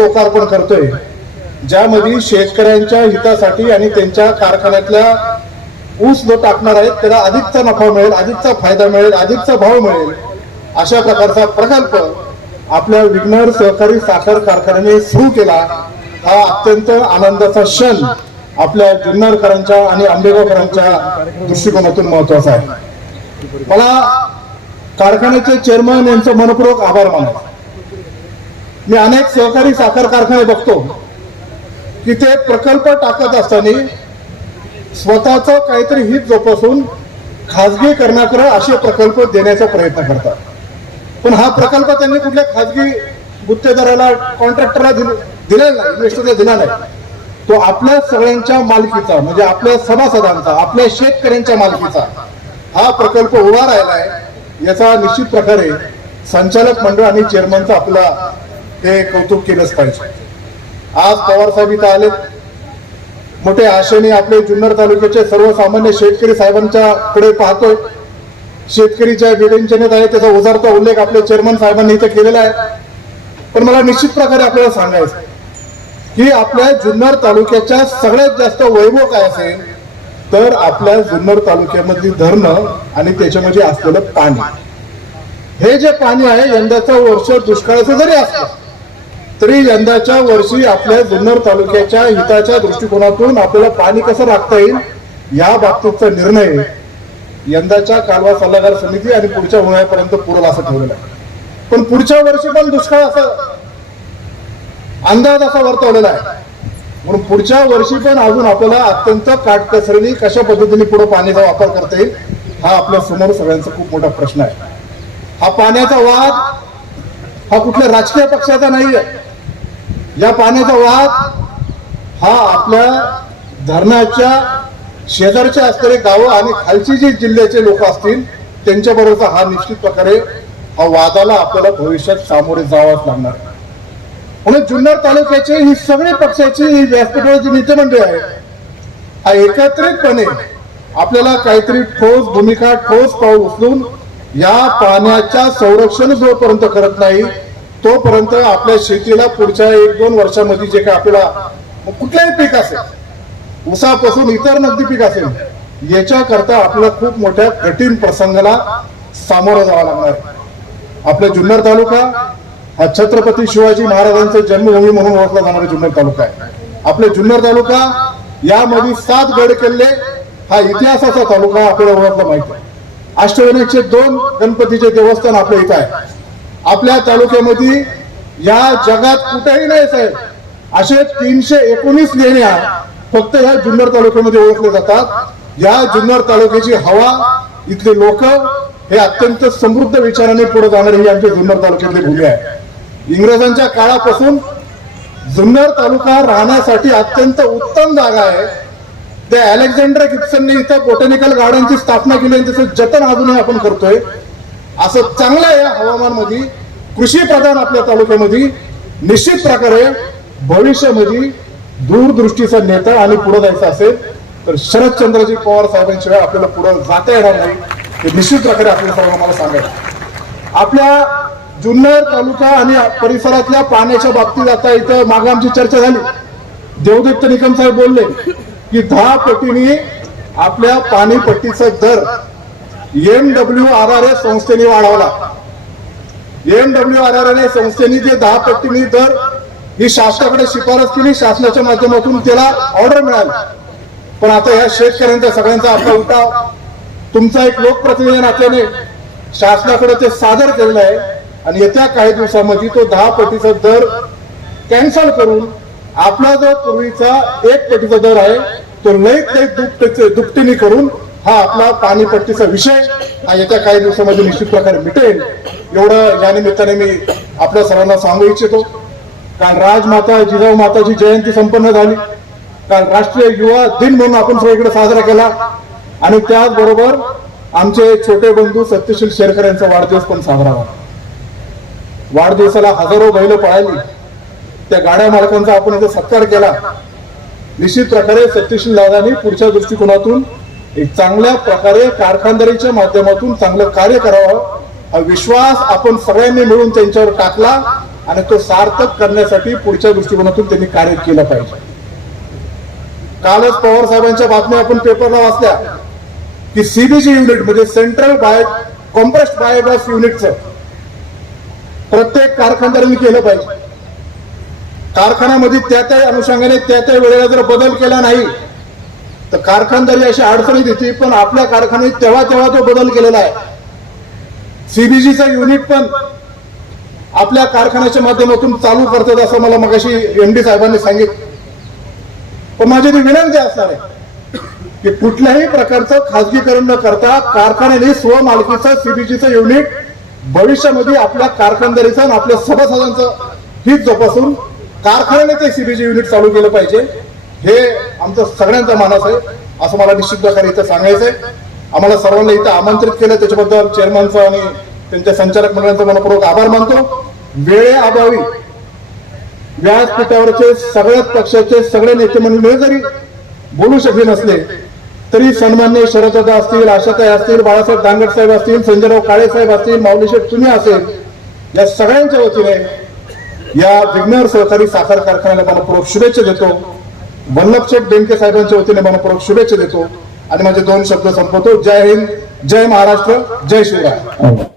लोकार्पण करतोय ज्यामध्ये शेतकऱ्यांच्या हितासाठी आणि त्यांच्या कारखान्यातल्या ऊस जो टाकणार आहेत त्याला अधिकचा नफा मिळेल अधिकचा फायदा मिळेल अधिकचा भाव मिळेल अशा प्रकारचा प्रकल्प आपल्या विघ्नर सहकारी साखर कारखान्याने सुरू केला. हा अत्यंत आनंदाचा क्षण आपल्या जुन्नरकरांच्या आणि आंबेगावकरांच्या दृष्टिकोनातून महत्त्वाचा आहे. मला कारखान्याचे चेअरमन यांचं मनपूर्वक आभार मानायचं मी अनेक सहकारी साखर कारखाने बघतो. की ते प्रकल्प टाकत असताना स्वतःच काहीतरी हित जोपासून खाजगीकरणाकडे असे प्रकल्प देण्याचा प्रयत्न करतात. पण हा प्रकल्प त्यांनी कुठल्या खाजगी गुत्तेदाराला कॉन्ट्रॅक्टरला दिलेला नाही इन्व्हेस्टरला दिला नाही. तो आपल्या सगळ्यांच्या मालकीचा म्हणजे आपल्या सभासदांचा आपल्या शेतकऱ्यांच्या मालकीचा हा प्रकल्प उभा राहिलाय. याचा निश्चित प्रकारे संचालक मंडळ आणि चेअरमनचा आपला हे कौतुक केलंच पाहिजे. आज पवार साहेब इथं आले मोठे आशेने आपले जुन्नर तालुक्याचे सर्वसामान्य शेतकरी साहेबांच्या पुढे पाहतोय. शेतकरी ज्या विवेचनेत आहे त्याचा उजारचा उल्लेख आपले चेअरमन साहेबांनी इथे केलेला आहे. पण मला निश्चित प्रकारे आपल्याला सांगायचं की आपल्या जुन्नर तालुक्याच्या सगळ्यात जास्त वैभव काय असेल तर आपल्या जुन्नर तालुक्यामधली धरणं आणि त्याच्यामध्ये असलेलं पाणी. हे जे पाणी आहे यंदाचं वर्ष दुष्काळाचं जरी असतं तरी यंदाच्या वर्षी आपल्या जुन्नर तालुक्याच्या हिताच्या दृष्टिकोनातून आपल्याला पाणी कसं राखता येईल या बाबतीतचा निर्णय यंदाच्या कालवा सल्लागार समिती आणि पुढच्या उन्हाळ्यापर्यंत पुरेल असं ठेवलेलं आहे. पण पुढच्या वर्षी पण दुष्काळ असं अंदाज असा वर्तवलेला आहे. म्हणून पुढच्या वर्षी पण अजून आपल्याला अत्यंत काटकसरीने कशा पद्धतीने पुढे पाण्याचा वापर करता येईल हा आपल्यासमोर सगळ्यांचा खूप मोठा प्रश्न आहे. हा पाण्याचा वाद हा कुठल्या राजकीय पक्षाचा नाही आहे या पाण्याचा वाद हा आपल्या धरणाच्या शेजारच्या असलेले गावं आणि खालची जी जिल्ह्याचे लोक असतील त्यांच्याबरोबरचा हा निश्चित प्रकारे हा वादाला आपल्याला भविष्यात सामोरे जावंच लागणार. म्हणून जुन्नर तालुक्याचे ही सगळे पक्षाची ही व्यासपीठाची नेतेमंडळी आहे हा एकत्रितपणे आपल्याला काहीतरी ठोस भूमिका ठोस पाऊल उचलून या पाण्याच्या संरक्षण जोपर्यंत करत नाही तोपर्यंत आपल्या शेतीला पुढच्या एक दोन वर्षामध्ये जे काय आपल्याला कुठलंही पीक असेल ऊसापासून इतर नगदी पीक असेल याच्याकरता आपल्याला खूप मोठ्या कठीण प्रसंगाला सामोरं जावं लागणार आहे. आपला जुन्नर तालुका हा छत्रपती शिवाजी महाराजांचा जन्मभूमी म्हणून ओळखला जाणारा जुन्नर तालुका आहे. आपले जुन्नर तालुका यामध्ये सात गड किल्ले हा इतिहासाचा तालुका आपल्याला ओळखला माहिती आहे अष्टविनायकचे दोन गणपतीचे देवस्थान आपल्या इथं आहे. आपल्या तालुक्यामध्ये या जगात कुठेही नाही साहेब. असे तीनशे एकोणीस लेण्या फक्त या जुन्नर तालुक्यामध्ये ओळखले जातात. या जुन्नर तालुक्याची हवा इथले लोक हे अत्यंत समृद्ध विचाराने पुढे जाणारे ही आमच्या जुन्नर तालुक्यातली भूमी आहे. इंग्रजांच्या काळापासून जुन्नर तालुका राहण्यासाठी अत्यंत उत्तम जागा आहे. त्या अलेक्झांडर गिप्सनने इथं बोटॅनिकल गार्डनची स्थापना केली आणि त्याचं जतन अजूनही आपण करतोय. असं चांगलं आहे हवामानमध्ये कृषी प्रधान आपल्या तालुक्यामध्ये. निश्चित प्रकारे भविष्यामध्ये दूरदृष्टीचा नेता आणि पुढे जायचं असेल तर शरदचंद्रजी पवार साहेबांशिवाय आपल्याला पुढे जाता येणार नाही. हे निश्चित प्रकारे आपल्या सर्वांना मला सांगायचं आपल्या जुन्नर तालुका आणि परिसरातल्या पाण्याच्या बाबतीत आता इथं मागे आमची चर्चा झाली. देवदत्त निकम साहेब बोलले की दहा पटीने आपल्या पाणीपट्टीचा दर M W R R S संस्थेने वाढवला. M W R R R S संस्थेने जे दहा पट्टीने दर ही शासनाकडे शिफारस केली शासनाच्या माध्यमातून त्याला ऑर्डर मिळाली. पण आता ह्या शेतकऱ्यांचा सगळ्यांचा आपला उठाव तुमचा एक लोकप्रतिनिधी नात्याने शासनाकडे ते सादर केलेलं आहे आणि येत्या काही दिवसामध्ये तो दहा पटीचा दर कॅन्सल करून आपला जो पूर्वीचा एक पटीचा दर आहे तो लईत लईत दुपटीने करून हा आपला पाणीपट्टीचा विषय हा येत्या काही दिवसामध्ये निश्चित प्रकारे मिटेल. एवढं या निमित्ताने मी आपल्या सर्वांना सांगू इच्छितो. काल राजमाता जिजाऊ माताची जयंती संपन्न झाली. काल राष्ट्रीय युवा दिन म्हणून आपण सगळीकडे साजरा केला. आणि त्याचबरोबर आमचे छोटे बंधू सत्यशील शेरकर यांचा वाढदिवस पण साजरा झाला. वाढदिवसाला हजारो बैल पळाली. त्या गाड्या मालकांचा आपण इथे सत्कार केला. निश्चित प्रकारे सत्यशील दादानी पुढच्या दृष्टिकोनातून एक चांगल्या प्रकारे कारखानदारीच्या माध्यमातून चांगलं कार्य करावं हा विश्वास आपण सगळ्यांनी मिळून त्यांच्यावर टाकला आणि तो सार्थक करण्यासाठी पुढच्या दृष्टिकोनातून त्यांनी कार्य केलं पाहिजे. कालच पवार साहेबांच्या बातम्या आपण पेपरला वाचल्या की सीबीजी युनिट म्हणजे सेंट्रल बायो कॉम्प्रेस्ड बायोगॅस युनिटचं प्रत्येक कारखानदारांनी केलं पाहिजे. कारखान्यामध्ये त्या त्या अनुषंगाने त्या त्या वेळेला जर बदल केला नाही तर कारखानदारी अशी अडचणीत येते पण आपल्या कारखान्यात तेव्हा तेव्हा तो बदल केलेला आहे. सीबीजीचं युनिट पण आपल्या कारखान्याच्या माध्यमातून चालू करतात असं मला मगाशी एमडी साहेबांनी सांगितलं. पण माझी ती विनंती असणार आहे की कुठल्याही प्रकारचं खाजगीकरण न करता कारखान्याने स्वमालकीचं सीबीजीचं युनिट भविष्यामध्ये आपल्या कारखानदारीचं आणि आपल्या सभासदांचं हित जोपासून कारखान्याने ते सीबीजी युनिट चालू केलं पाहिजे. हे आमचं सगळ्यांचा मानस आहे. असं मला निश्चित प्रकारे इथं सांगायचं आहे आम्हाला सर्वांना इथं आमंत्रित केलं. त्याच्याबद्दल चेअरमनचं आणि त्यांच्या संचालक मंडळांचा मनपूर्वक आभार मानतो. वेळेअभावी व्यासपीठावरचे सगळ्याच पक्षाचे सगळे नेते मंडळी जरी बोलू शकले नसले तरी सन्मान्य शरददा असतील आशाताई असतील बाळासाहेब दांगट साहेब असतील संजयराव काळे साहेब असतील माऊलीशेठ तुम्ही असेल या सगळ्यांच्या वतीने या विघ्नर सहकारी साखर कारखान्याला मनपूर्वक शुभेच्छा देतो. वल्लभशेठ बेनके साहेबांच्या वतीने मनपूर्वक शुभेच्छा देतो. आणि माझे दोन शब्द संपवतो. जय हिंद जय महाराष्ट्र जय शिवराय